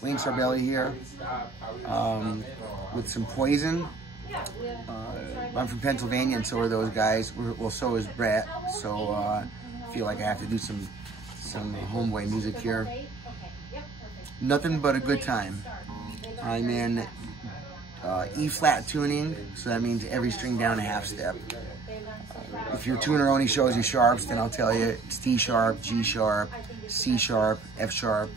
Wayne Sorbelli here with some Poison. I'm from Pennsylvania, and so are those guys. Well, so is Brett. So I feel like I have to do some homeboy music here. Nothing but a good time. I'm in E-flat tuning, so that means every string down a half step. If your tuner only shows you sharps, then I'll tell you it's D sharp, G sharp, C sharp, F sharp,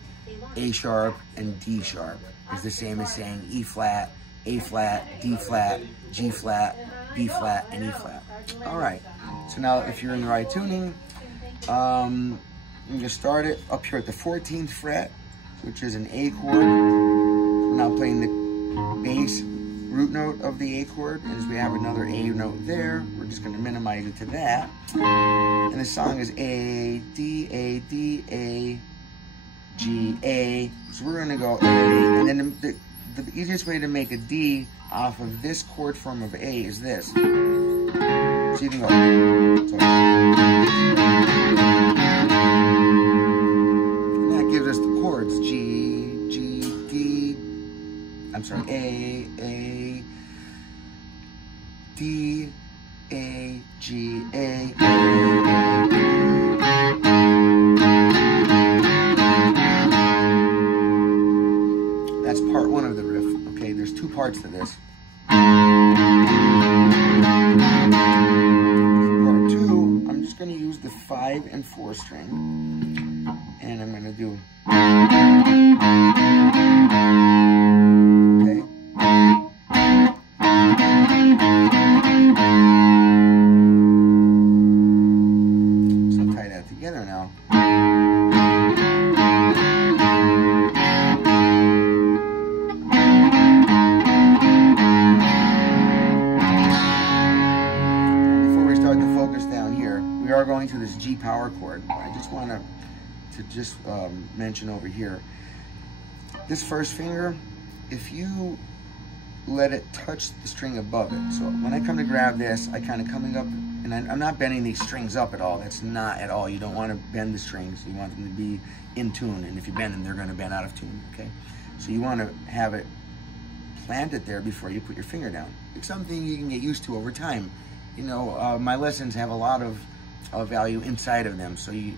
A sharp, and D sharp. It's the same as saying E flat, A flat, D flat, G flat, B flat, and E flat. All right, so now if you're in the right tuning, I'm gonna start it up here at the 14th fret, which is an A chord. We're now playing the bass root note of the A chord, and as we have another A note there, we're just going to minimize it to that. And the song is A, D, A, D, A, G, A. So we're going to go A, and then the easiest way to make a D off of this chord form of A is this. So you can go. So, and that gives us the chords G, G, D. I'm sorry, A, D, A, G, A, That's part one of the riff. Okay, there's two parts to this. Part two, I'm just going to use the 5 and 4 string, and I'm going to do. We are going to this G power chord. I just want to mention over here, this first finger, if you let it touch the string above it. So when I come to grab this, I kind of coming up, and I'm not bending these strings up at all. That's not at all. You don't want to bend the strings. You want them to be in tune, and if you bend them, they're going to bend out of tune, okay? So you want to have it planted there before you put your finger down. It's something you can get used to over time. You know, my lessons have a lot of value inside of them, so you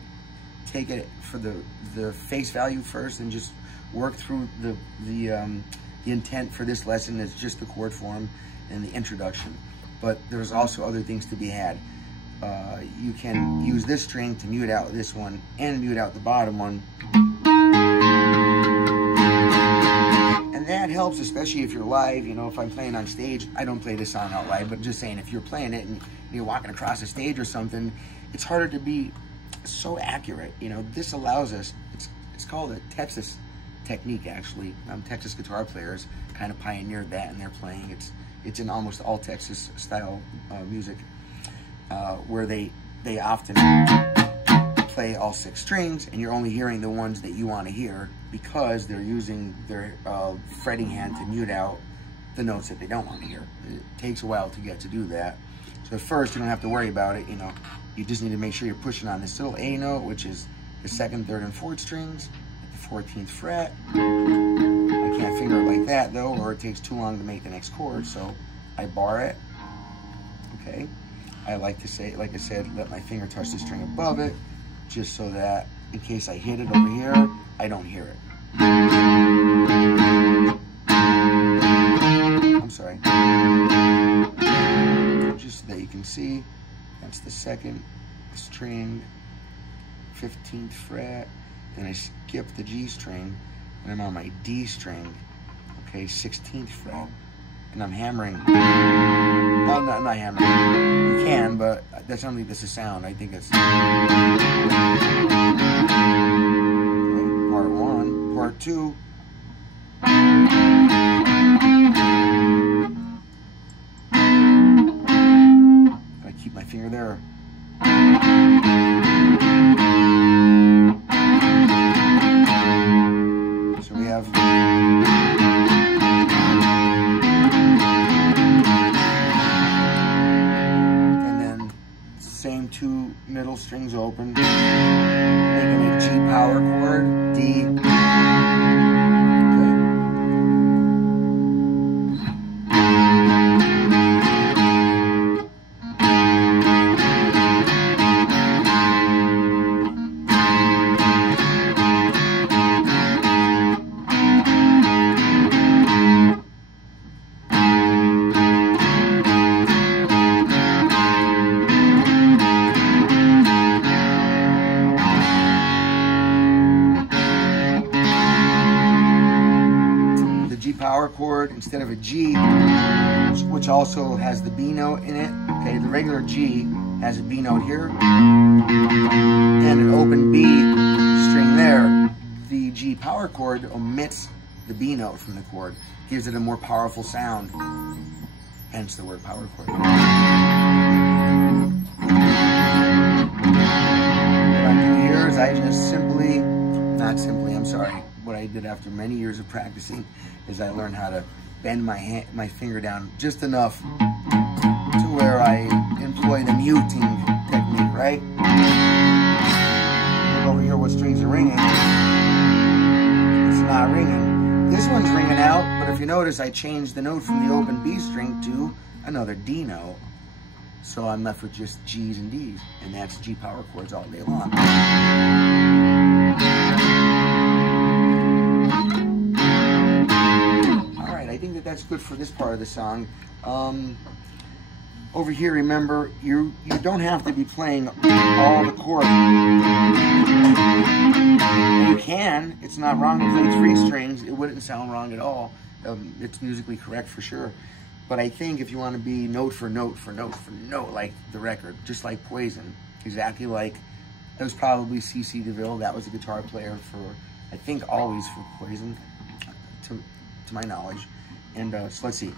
take it for the face value first and just work through the intent for this lesson is just the chord form and the introduction. But there's also other things to be had. You can use this string to mute out this one and mute out the bottom one, and that helps, especially if you're live. You know, if I'm playing on stage, I don't play this song out live, but just saying, if you're playing it and you're walking across the stage or something, it's harder to be so accurate. You know, this allows us, it's called a Texas technique, actually. Texas guitar players kind of pioneered that in their playing. It's in almost all Texas style music, where they often play all 6 strings, and you're only hearing the ones that you want to hear because they're using their fretting hand to mute out the notes that they don't want to hear. It takes a while to get to do that. So at first, you don't have to worry about it. You know, you just need to make sure you're pushing on this little A note, which is the 2nd, 3rd, and 4th strings at the 14th fret. I can't finger it like that though, or it takes too long to make the next chord. So I bar it. Okay. I like to say, like I said, let my finger touch the string above it, just so that in case I hit it over here, I don't hear it. I'm sorry. Just so that you can see, that's the 2nd string, 15th fret. Then I skip the G string, and I'm on my D string, okay, 16th fret. And I'm hammering. Well, not hammering. You can, but that's only this is sound. I think it's part 1. Part 2. I keep my finger there. So we have. Same 2 middle strings open, making a G power chord, D, power chord instead of a G, which also has the B note in it. Okay, the regular G has a B note here and an open B string there. The G power chord omits the B note from the chord, gives it a more powerful sound, hence the word power chord. What I do here is I just what I did after many years of practicing is I learned how to bend my finger down just enough to where I employ the muting technique, right? Look over here what strings are ringing. It's not ringing. This one's ringing out, but if you notice, I changed the note from the open B string to another D note. So I'm left with just G's and D's, and that's G power chords all day long. All right, I think that's good for this part of the song. Over here, remember, you don't have to be playing all the chords. You can. It's not wrong to play 3 strings. It wouldn't sound wrong at all. It's musically correct for sure. But I think if you want to be note for note for note for note, like the record, just like Poison, exactly like, it was probably C.C. DeVille. That was the guitar player for, I think, always for Poison, to my knowledge. And so let's see.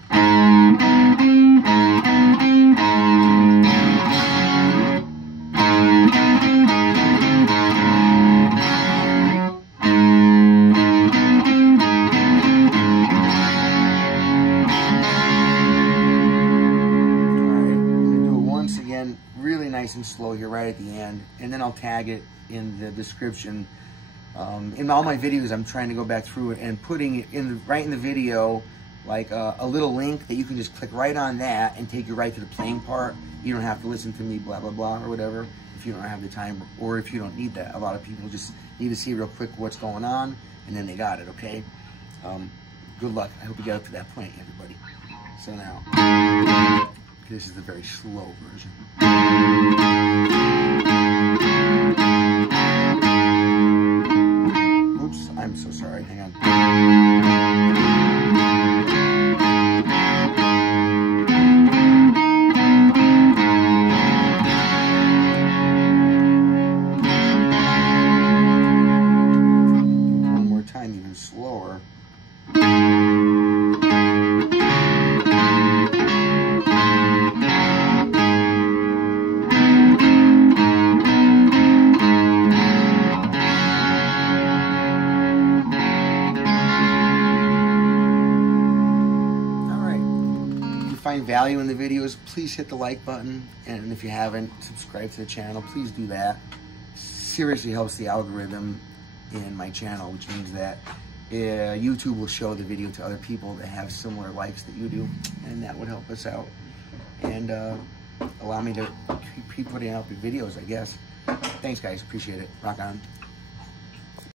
Nice and slow here right at the end, and then I'll tag it in the description. In all my videos, I'm trying to go back through it and putting it right in the video, like a little link that you can just click right on that and take you right to the playing part. You don't have to listen to me blah blah blah or whatever if you don't have the time, or if you don't need that. A lot of people just need to see real quick what's going on, and then they got it. Okay, good luck. I hope you got up to that point, everybody. So now, this is the very slow version. Oops, I'm so sorry. Hang on. One more time, even slower. Find value in the videos, please hit the like button, and if you haven't, subscribe to the channel. Please do that. Seriously helps the algorithm in my channel, which means that YouTube will show the video to other people that have similar likes that you do, and that would help us out and allow me to keep putting out the videos, I guess. Thanks guys, appreciate it. Rock on.